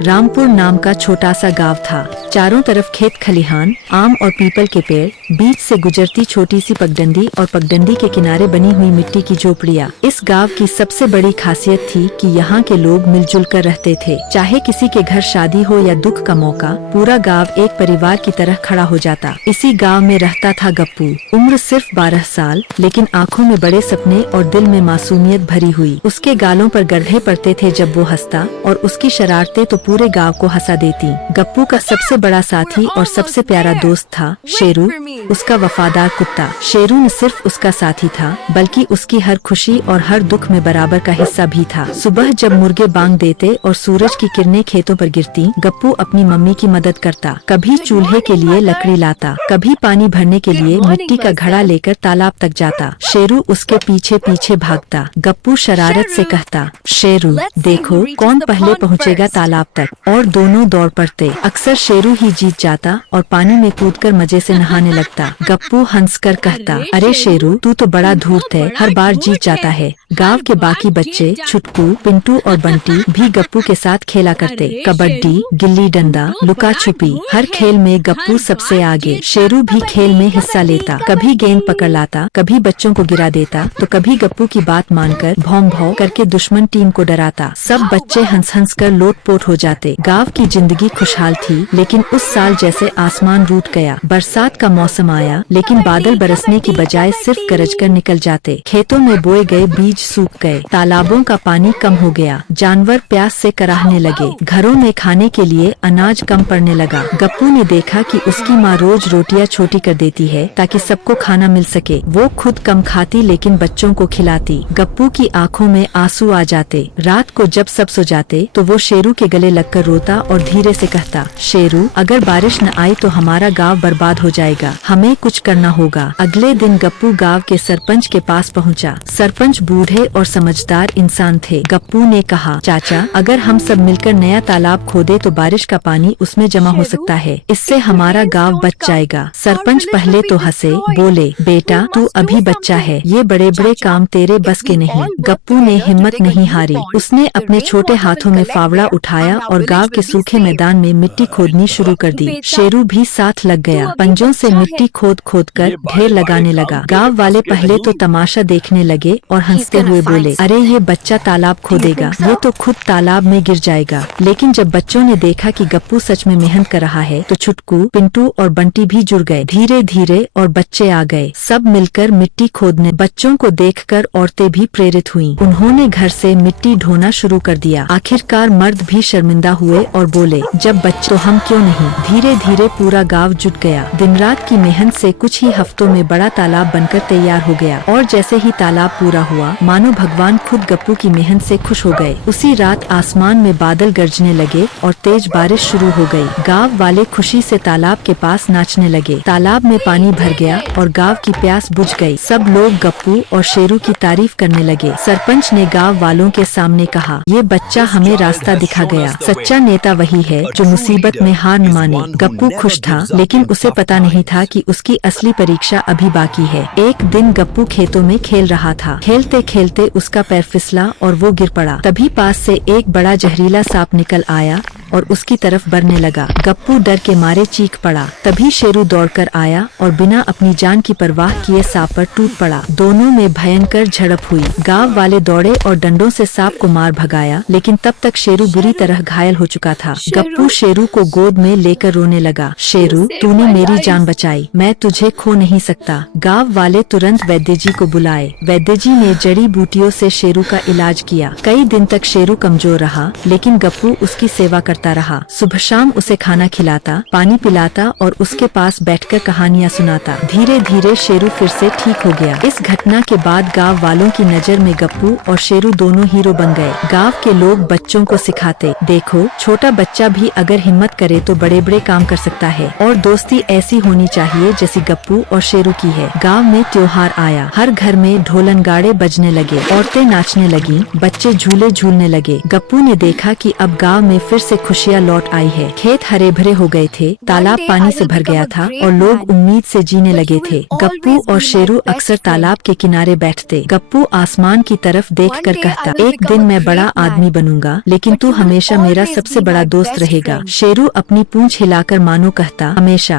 रामपुर नाम का छोटा सा गांव था। चारों तरफ खेत खलिहान, आम और पीपल के पेड़, बीच से गुजरती छोटी सी पगडंडी और पगडंडी के किनारे बनी हुई मिट्टी की झोपड़ियाँ। इस गांव की सबसे बड़ी खासियत थी कि यहाँ के लोग मिलजुल कर रहते थे। चाहे किसी के घर शादी हो या दुख का मौका, पूरा गांव एक परिवार की तरह खड़ा हो जाता। इसी गांव में रहता था गप्पू। उम्र सिर्फ 12 साल, लेकिन आँखों में बड़े सपने और दिल में मासूमियत भरी हुई। उसके गालों पर गड्ढे पड़ते थे जब वो हंसता, और उसकी शरारतें तो पूरे गांव को हंसा देती। गप्पू का सबसे बड़ा साथी और सबसे प्यारा दोस्त था शेरू, उसका वफादार कुत्ता। शेरू न सिर्फ उसका साथी था, बल्कि उसकी हर खुशी और हर दुख में बराबर का हिस्सा भी था। सुबह जब मुर्गे बांग देते और सूरज की किरणें खेतों पर गिरती, गप्पू अपनी मम्मी की मदद करता। कभी चूल्हे के लिए लकड़ी लाता, कभी पानी भरने के लिए मिट्टी का घड़ा लेकर तालाब तक जाता। शेरू उसके पीछे पीछे भागता। गप्पू शरारत से कहता, शेरू देखो कौन पहले पहुँचेगा तालाब तक, और दोनों दौड़ पड़ते। अक्सर शेरू ही जीत जाता और पानी में कूदकर मजे से नहाने लगता। गप्पू हंसकर कहता, अरे शेरू तू तो बड़ा धूर्त है, हर बार जीत जाता है। गांव के बाकी बच्चे छुटकू, पिंटू और बंटी भी गप्पू के साथ खेला करते। कबड्डी, गिल्ली डंडा, लुका छुपी, हर खेल में गप्पू सबसे आगे। शेरू भी खेल में हिस्सा लेता, कभी गेंद पकड़ लाता, कभी बच्चों को गिरा देता, तो कभी गप्पू की बात मानकर भौं भौं करके दुश्मन टीम को डराता। सब बच्चे हंस हंस कर लोटपोट हो जाते। गांव की जिंदगी खुशहाल थी, लेकिन उस साल जैसे आसमान रूठ गया। बरसात का मौसम आया, लेकिन बादल बरसने की बजाय सिर्फ गरज कर निकल जाते। खेतों में बोए गए बीज सूख गए, तालाबों का पानी कम हो गया, जानवर प्यास से कराहने लगे, घरों में खाने के लिए अनाज कम पड़ने लगा। गप्पू ने देखा कि उसकी माँ रोज रोटियां छोटी कर देती है ताकि सबको खाना मिल सके। वो खुद कम खाती लेकिन बच्चों को खिलाती। गप्पू की आंखों में आंसू आ जाते। रात को जब सब सो जाते तो वो शेरू के गले लगकर रोता और धीरे से कहता, शेरू अगर बारिश न आई तो हमारा गांव बर्बाद हो जाएगा, हमें कुछ करना होगा। अगले दिन गप्पू गांव के सरपंच के पास पहुंचा। सरपंच बूढ़े और समझदार इंसान थे। गप्पू ने कहा, चाचा अगर हम सब मिलकर नया तालाब खोदे तो बारिश का पानी उसमें जमा हो सकता है, इससे हमारा गांव बच जाएगा। सरपंच पहले तो हंसे, बोले, बेटा तू अभी बच्चा है, ये बड़े बड़े काम तेरे बस के नहीं। गप्पू ने हिम्मत नहीं हारी। उसने अपने छोटे हाथों में फावड़ा उठाया और गांव के सूखे मैदान में मिट्टी खोदनी शुरू कर दी। शेरू भी साथ लग गया। पंजों से मिट्टी खोद खोद कर ढेर लगाने लगा। गांव वाले पहले तो तमाशा देखने लगे और हंसते हुए बोले, अरे ये बच्चा तालाब खोदेगा, ये तो खुद तालाब में गिर जाएगा। लेकिन जब बच्चों ने देखा कि गप्पू सच में मेहनत कर रहा है, तो छुटकू, पिंटू और बंटी भी जुड़ गए। धीरे धीरे और बच्चे आ गए, सब मिलकर मिट्टी खोदने। बच्चों को देखकर औरतें भी प्रेरित हुईं। उन्होंने घर से मिट्टी ढोना शुरू कर दिया। आखिरकार मर्द भी शर्मिंदा हुए और बोले, जब बच्चे तो हम क्यों नहीं। धीरे धीरे पूरा गांव जुट गया। दिन रात की मेहनत से कुछ ही हफ्तों में बड़ा तालाब बनकर तैयार हो गया। और जैसे ही तालाब पूरा हुआ, मानो भगवान खुद गप्पू की मेहनत से खुश हो गए। उसी रात आसमान में बादल गरजने लगे और तेज बारिश शुरू हो गई। गांव वाले खुशी से तालाब के पास नाचने लगे। तालाब में पानी भर गया और गांव की प्यास बुझ गई। सब लोग गप्पू और शेरू की तारीफ करने लगे। सरपंच ने गांव वालों के सामने कहा, ये बच्चा हमें रास्ता दिखा गया। सच्चा नेता वही है जो मुसीबत में हार न माने। गप्पू खुश था, लेकिन उसे पता नहीं था कि उसकी असली परीक्षा अभी बाकी है। एक दिन गप्पू खेतों में खेल रहा था। खेलते खेलते उसका पैर फिसला और वो गिर पड़ा। तभी पास से एक बड़ा जहरीला सांप निकल आया और उसकी तरफ बढ़ने लगा। गप्पू डर के मारे चीख पड़ा। तभी शेरू दौड़कर आया और बिना अपनी जान की परवाह किए सांप पर टूट पड़ा। दोनों में भयंकर झड़प हुई। गांव वाले दौड़े और डंडों से सांप को मार भगाया, लेकिन तब तक शेरू बुरी तरह घायल हो चुका था। गप्पू शेरू को गोद में लेकर रोने लगा। शेरू तूने मेरी जान बचाई, मैं तुझे खो नहीं सकता। गांव वाले तुरंत वैद्य जी को बुलाए। वैद्य जी ने जड़ी बूटियों से शेरू का इलाज किया। कई दिन तक शेरू कमजोर रहा, लेकिन गप्पू उसकी सेवा करता रहा। सुबह शाम उसे खाना खिलाता, पानी पिलाता और उसके पास बैठकर कहानियाँ सुनाता। धीरे धीरे शेरू फिर से ठीक हो गया। इस घटना के बाद गांव वालों की नजर में गप्पू और शेरू दोनों हीरो बन गए। गांव के लोग बच्चों को सिखाते, देखो छोटा बच्चा भी अगर हिम्मत करे तो बड़े बड़े काम कर सकता है, और दोस्ती ऐसी होनी चाहिए जैसी गप्पू और शेरू की है। गांव में त्योहार आया। हर घर में ढोलन गाड़े बजने लगे, औरतें नाचने लगी, बच्चे झूले झूलने लगे। गप्पू ने देखा कि अब गांव में फिर से खुशियां लौट आई है। खेत हरे भरे हो गए थे, तालाब पानी से भर गया था और लोग उम्मीद से जीने लगे थे। गप्पू और शेरू अक्सर तालाब के किनारे बैठते। गप्पू आसमान की तरफ देखकर कहता, एक दिन मैं बड़ा आदमी बनूंगा, लेकिन तू हमेशा मेरा सबसे बड़ा दोस्त रहेगा। शेरू अपनी पूंछ हिलाकर मानो कहता, हमेशा।